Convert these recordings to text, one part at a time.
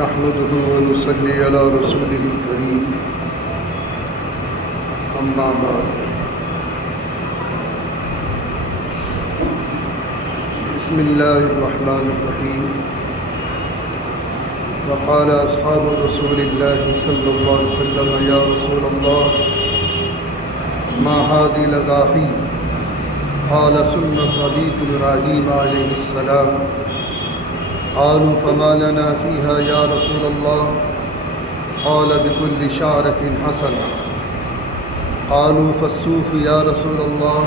نحمده ونصلي على رسوله الكريم أما بعد بسم الله الرحمن الرحيم وقال أصحاب رسول الله صلى الله عليه وسلم يا رسول الله ما هذه الأضاحي قال سنة أبيك إبراهيم عليه السلام قالوا فما لنا فيها يا رسول الله قال بكل شعرة حسنة قالوا فالصوف يا رسول الله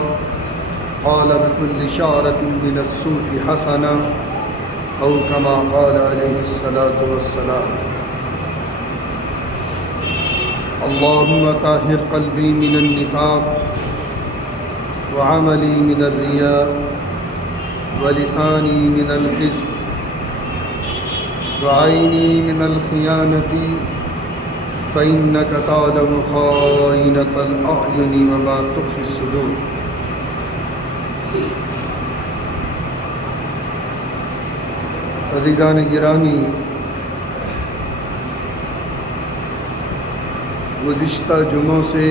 قال بكل شعرة من الصوف حسنة أو كما قال عليه الصلاة والسلام اللهم طهر قلبي من النفاق وعملي من الرياء ولساني من الكذب وعيني من الخيانة فإنك تعلم خائنة الأعين وما تخفي الصدور عزیزان گرامی، گزشتہ جمعوں سے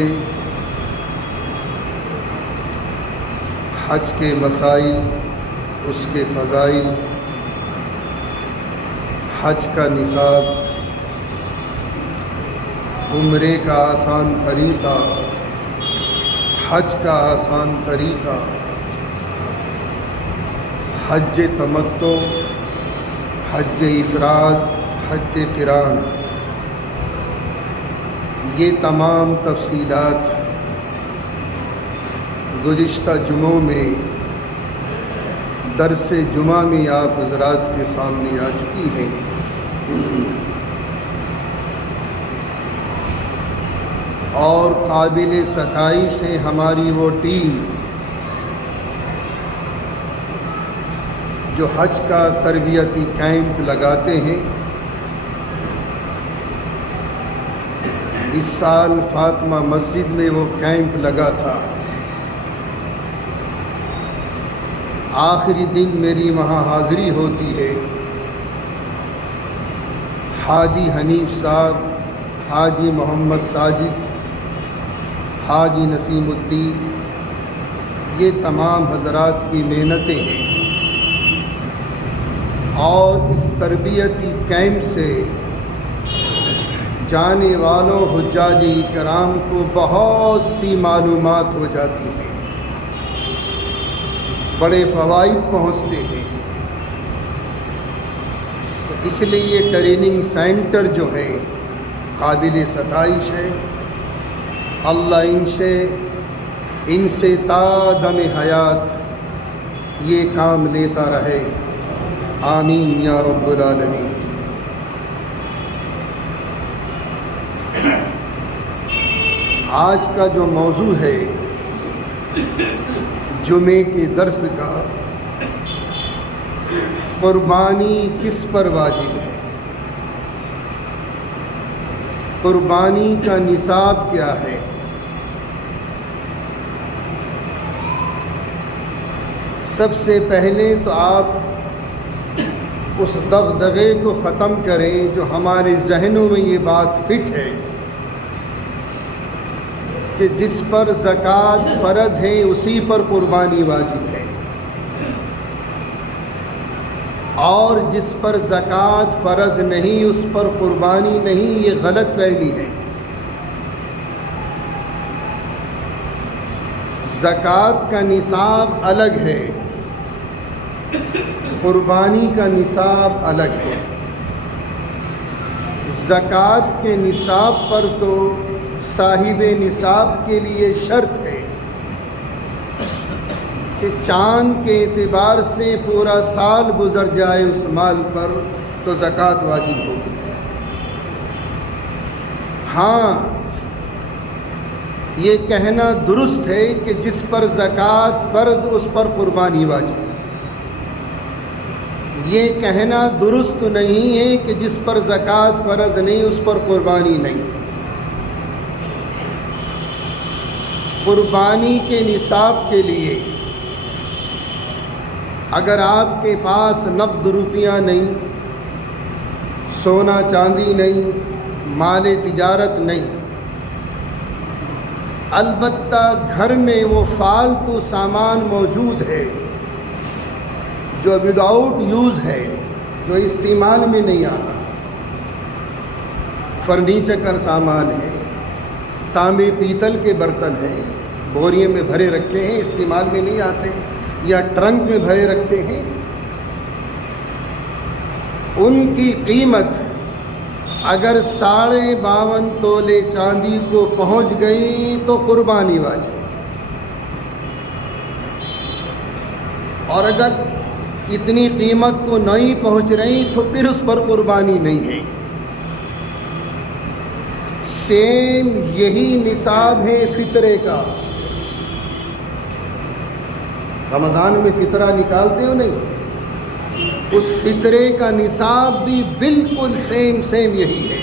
حج کے مسائل، اس کے فضائل، حج کا نصاب، عمرے کا آسان طریقہ، حج کا آسان طریقہ، حج تمتع، حج افراد، حج قران، یہ تمام تفصیلات گزشتہ جمعوں میں درس جمعہ میں آپ حضرات کے سامنے آ چکی ہیں۔ اور قابل ستائش ہے ہماری وہ ٹیم جو حج کا تربیتی کیمپ لگاتے ہیں۔ اس سال فاطمہ مسجد میں وہ کیمپ لگا تھا۔ آخری دن میری وہاں حاضری ہوتی ہے۔ حاجی حنیف صاحب، حاجی محمد ساجد، حاجی نسیم الدین، یہ تمام حضرات کی محنتیں ہیں، اور اس تربیتی کیمپ سے جانے والوں حجاج کرام کو بہت سی معلومات ہو جاتی ہیں، بڑے فوائد پہنچتے ہیں۔ تو اس لیے یہ ٹریننگ سینٹر جو ہے قابل ستائش ہے۔ اللہ ان سے تا دم حیات یہ کام لیتا رہے، آمین یا رب العالمین۔ آج کا جو موضوع ہے جمعے کے درس کا، قربانی کس پر واجب ہے، قربانی کا نصاب کیا ہے۔ سب سے پہلے تو آپ اس دغدغے کو ختم کریں جو ہمارے ذہنوں میں یہ بات فٹ ہے کہ جس پر زکوٰۃ فرض ہے اسی پر قربانی واجب ہے، اور جس پر زکوٰۃ فرض نہیں اس پر قربانی نہیں، یہ غلط فہمی ہے۔ زکوٰۃ کا نصاب الگ ہے، قربانی کا نصاب الگ ہے۔ زکوٰۃ کے نصاب پر تو صاحب نصاب کے لیے شرط ہے کہ چاند کے اعتبار سے پورا سال گزر جائے اس مال پر تو زکوٰۃ واجب ہوگی۔ ہاں، یہ کہنا درست ہے کہ جس پر زکوٰۃ فرض اس پر قربانی واجب۔ یہ کہنا درست نہیں ہے کہ جس پر زکوٰۃ فرض نہیں اس پر قربانی نہیں۔ قربانی کے نصاب کے لیے اگر آپ کے پاس نقد روپیہ نہیں، سونا چاندی نہیں، مال تجارت نہیں، البتہ گھر میں وہ فالتو سامان موجود ہے جو وداؤٹ یوز ہے، جو استعمال میں نہیں آتا۔ فرنیچر کا سامان ہے، تانبے پیتل کے برتن ہیں، بوریے میں بھرے رکھے ہیں، استعمال میں نہیں آتے، یا ٹرنک میں بھرے رکھے ہیں، ان کی قیمت اگر 52.5 تولے چاندی کو پہنچ گئی تو قربانی واجب، اور اگر اتنی قیمت کو نہیں پہنچ رہی تو پھر اس پر قربانی نہیں ہے۔ سیم یہی نصاب ہے فطرے کا۔ رمضان میں فطرہ نکالتے ہو نہیں؟ اس فطرے کا نصاب بھی بالکل سیم یہی ہے۔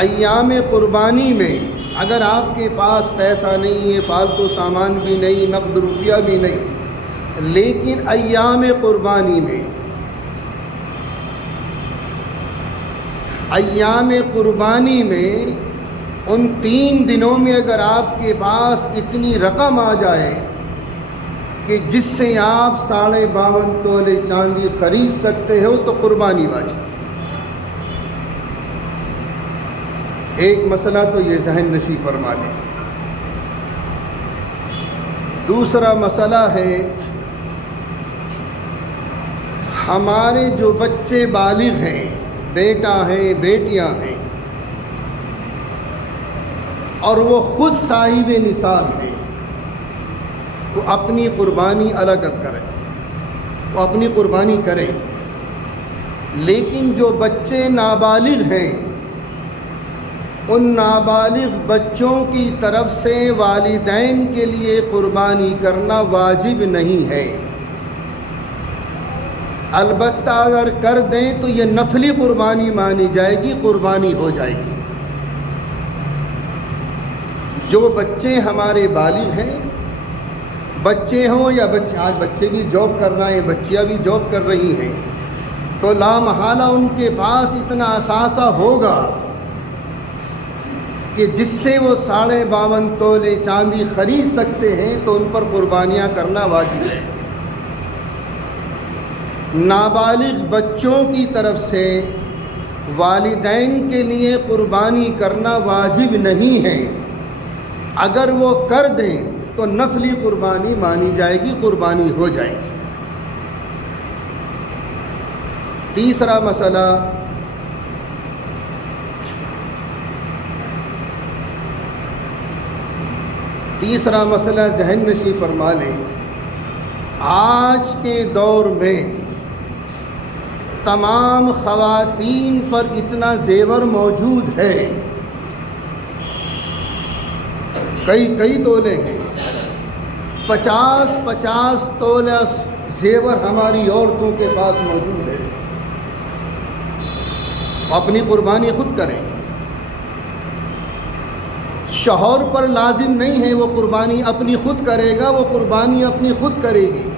ایام قربانی میں اگر آپ کے پاس پیسہ نہیں ہے، فالتو سامان بھی نہیں، نقد روپیہ بھی نہیں، لیکن ایام قربانی میں ان 3 دنوں میں اگر آپ کے پاس اتنی رقم آ جائے کہ جس سے آپ 52.5 تولے چاندی خرید سکتے ہو تو قربانی واجب۔ ایک مسئلہ تو یہ ذہن نشی فرما لیں۔ دوسرا مسئلہ ہے، ہمارے جو بچے بالغ ہیں، بیٹا ہیں، بیٹیاں ہیں، اور وہ خود صاحب نصاب ہیں، وہ اپنی قربانی الگ کریں، وہ اپنی قربانی کریں، لیکن جو بچے نابالغ ہیں، ان نابالغ بچوں کی طرف سے والدین کے لیے قربانی کرنا واجب نہیں ہے۔ البتہ اگر کر دیں تو یہ نفلی قربانی مانی جائے گی، قربانی ہو جائے گی۔ جو بچے ہمارے بالغ ہیں، بچے ہوں یا آج بچے بھی جاب کر رہے ہیں، بچیاں بھی جاب کر رہی ہیں، تو لا محالہ ان کے پاس اتنا اثاثہ ہوگا کہ جس سے وہ 52.5 تولے چاندی خرید سکتے ہیں، تو ان پر قربانیاں کرنا واجب ہے۔ نابالغ بچوں کی طرف سے والدین کے لیے قربانی کرنا واجب نہیں ہے۔ اگر وہ کر دیں تو نفلی قربانی مانی جائے گی، قربانی ہو جائے گی۔ تیسرا مسئلہ، ذہن نشی فرما لیں۔ آج کے دور میں تمام خواتین پر اتنا زیور موجود ہے، کئی تولے ہیں، 50 تولہ زیور ہماری عورتوں کے پاس موجود ہے۔ اپنی قربانی خود کریں، شوہر پر لازم نہیں ہے وہ قربانی اپنی خود کرے گا، وہ قربانی اپنی خود کرے گی،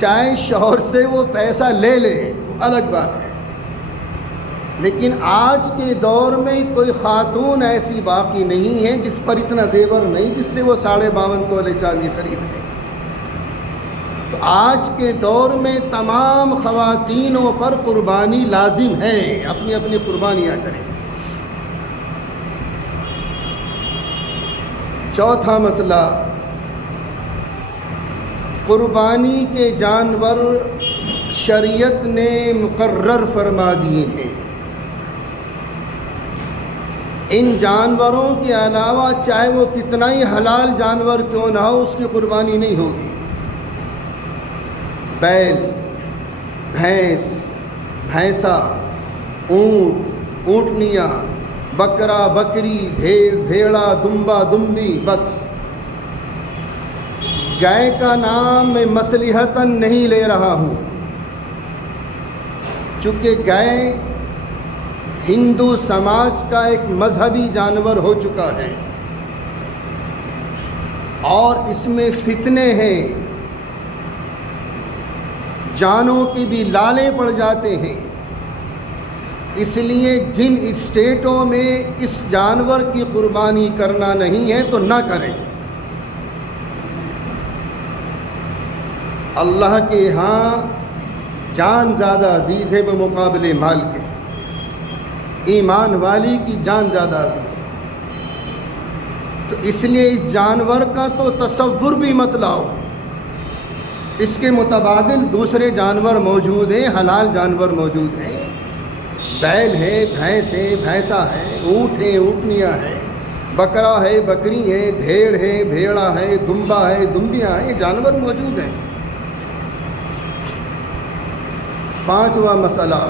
چاہے شوہر سے وہ پیسہ لے لے، وہ الگ بات ہے۔ لیکن آج کے دور میں کوئی خاتون ایسی باقی نہیں ہے جس پر اتنا زیور نہیں، جس سے وہ 52.5 تولے چاندی خرید لیں۔ تو آج کے دور میں تمام خواتینوں پر قربانی لازم ہے، اپنی اپنی قربانیاں کریں۔ چوتھا مسئلہ، قربانی کے جانور شریعت نے مقرر فرما دیے ہیں۔ ان جانوروں کے علاوہ چاہے وہ کتنا ہی حلال جانور کیوں نہ ہو، اس کی قربانی نہیں ہوگی۔ بیل، بھینس، بھینسا، اونٹ، اونٹنیاں، بکرا، بکری، بھیڑ، بھیڑا، دمبا، دمبی، بس۔ گائے کا نام میں مصلحتاً نہیں لے رہا ہوں، چونکہ گائے ہندو سماج کا ایک مذہبی جانور ہو چکا ہے، اور اس میں فتنے ہیں، جانوں کی بھی لالے پڑ جاتے ہیں۔ اس لیے جن اسٹیٹوں میں اس جانور کی قربانی کرنا نہیں ہے تو نہ کریں۔ اللہ کے ہاں جان زیادہ عزیز ہے بمقابلے مال کے، ایمان والی کی جان زیادہ عزیز ہے، تو اس لیے اس جانور کا تو تصور بھی مت لاؤ، اس کے متبادل دوسرے جانور موجود ہیں، حلال جانور موجود ہیں، بیل ہے، بھینس ہے، بھینسا ہے، اونٹ ہے، اونٹنیاں ہے، بکرا ہے، بکری ہے، بھیڑ ہے، بھیڑا ہے، دمبا ہے، دمبیاں ہیں، یہ جانور موجود ہیں۔ پانچواں مسئلہ،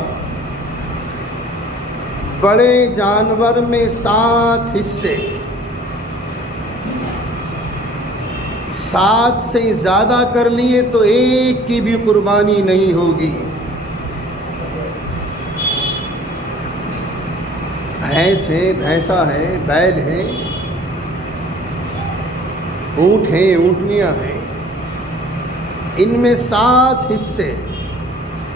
بڑے جانور میں 7 حصے، 7 سے زیادہ کر لیے تو ایک کی بھی قربانی نہیں ہوگی۔ بھینس ہے، بھینسا ہے، بیل ہے، اونٹ ہیں، اونٹنیاں ہیں، ان میں 7 حصے،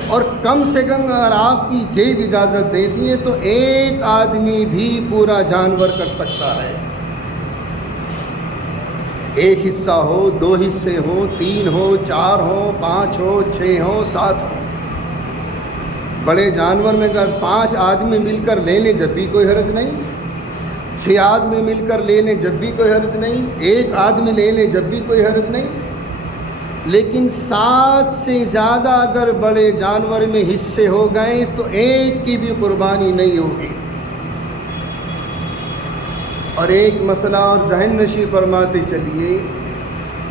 اور کم سے کم اگر آپ کی جیب اجازت دیتی ہے تو ایک آدمی بھی پورا جانور کر سکتا ہے۔ ایک حصہ ہو، 2 حصے ہو، 3 ہو، 4 ہو، 5 ہو، 6 ہو، 7 ہو۔ بڑے جانور میں اگر 5 آدمی مل کر لے لیں جب بھی کوئی حرج نہیں، 6 آدمی مل کر لے لیں جب بھی کوئی حرج نہیں، 1 آدمی لے لیں جب بھی کوئی حرج نہیں، لیکن 7 سے زیادہ اگر بڑے جانور میں حصے ہو گئے تو ایک کی بھی قربانی نہیں ہوگی۔ اور ایک مسئلہ اور ذہن نشی فرماتے چلیے،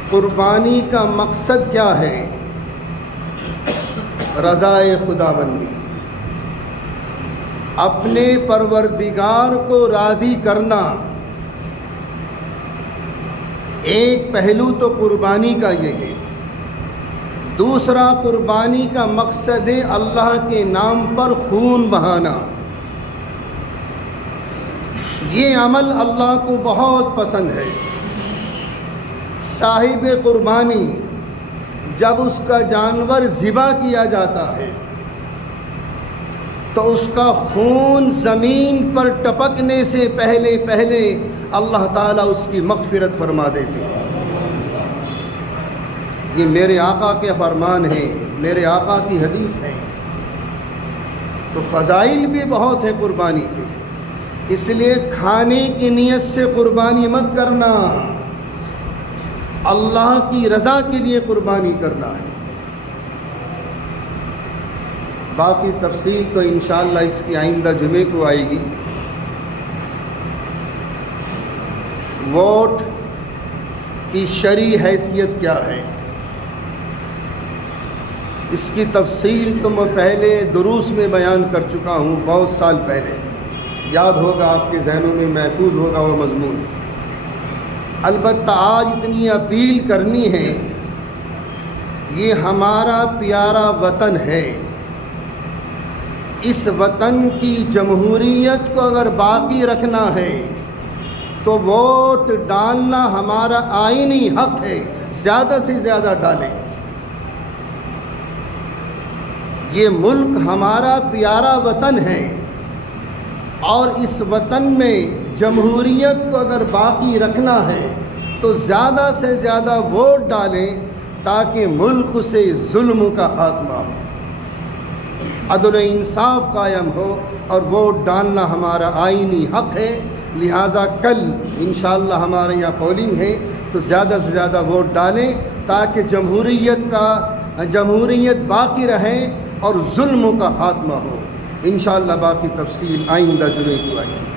قربانی کا مقصد کیا ہے؟ رضائے خداوندی، اپنے پروردگار کو راضی کرنا۔ ایک پہلو تو قربانی کا یہ ہے، دوسرا قربانی کا مقصد ہے اللہ کے نام پر خون بہانا۔ یہ عمل اللہ کو بہت پسند ہے۔ صاحب قربانی جب اس کا جانور ذبح کیا جاتا ہے تو اس کا خون زمین پر ٹپکنے سے پہلے اللہ تعالیٰ اس کی مغفرت فرما دیتے ہیں۔ یہ میرے آقا کے فرمان ہیں، میرے آقا کی حدیث ہے۔ تو فضائل بھی بہت ہیں قربانی کے، اس لیے کھانے کی نیت سے قربانی مت کرنا، اللہ کی رضا کے لیے قربانی کرنا ہے۔ باقی تفصیل تو انشاءاللہ اس کی آئندہ جمعے کو آئے گی۔ ووٹ کی شرعی حیثیت کیا ہے، اس کی تفصیل تو میں پہلے دروس میں بیان کر چکا ہوں، بہت سال پہلے، یاد ہوگا، آپ کے ذہنوں میں محفوظ ہوگا وہ مضمون۔ البتہ آج اتنی اپیل کرنی ہے، یہ ہمارا پیارا وطن ہے، اس وطن کی جمہوریت کو اگر باقی رکھنا ہے تو ووٹ ڈالنا ہمارا آئینی حق ہے، زیادہ سے زیادہ ڈالیں۔ یہ ملک ہمارا پیارا وطن ہے، اور اس وطن میں جمہوریت کو اگر باقی رکھنا ہے تو زیادہ سے زیادہ ووٹ ڈالیں تاکہ ملک سے ظلم کا خاتمہ ہو، عدل و انصاف قائم ہو، اور ووٹ ڈالنا ہمارا آئینی حق ہے۔ لہٰذا کل انشاءاللہ ہمارے یہاں پولنگ ہے، تو زیادہ سے زیادہ ووٹ ڈالیں تاکہ جمہوریت باقی رہے اور ظلم کا خاتمہ ہو۔ انشاءاللہ باقی تفصیل آئندہ جمعے کو آئے گی۔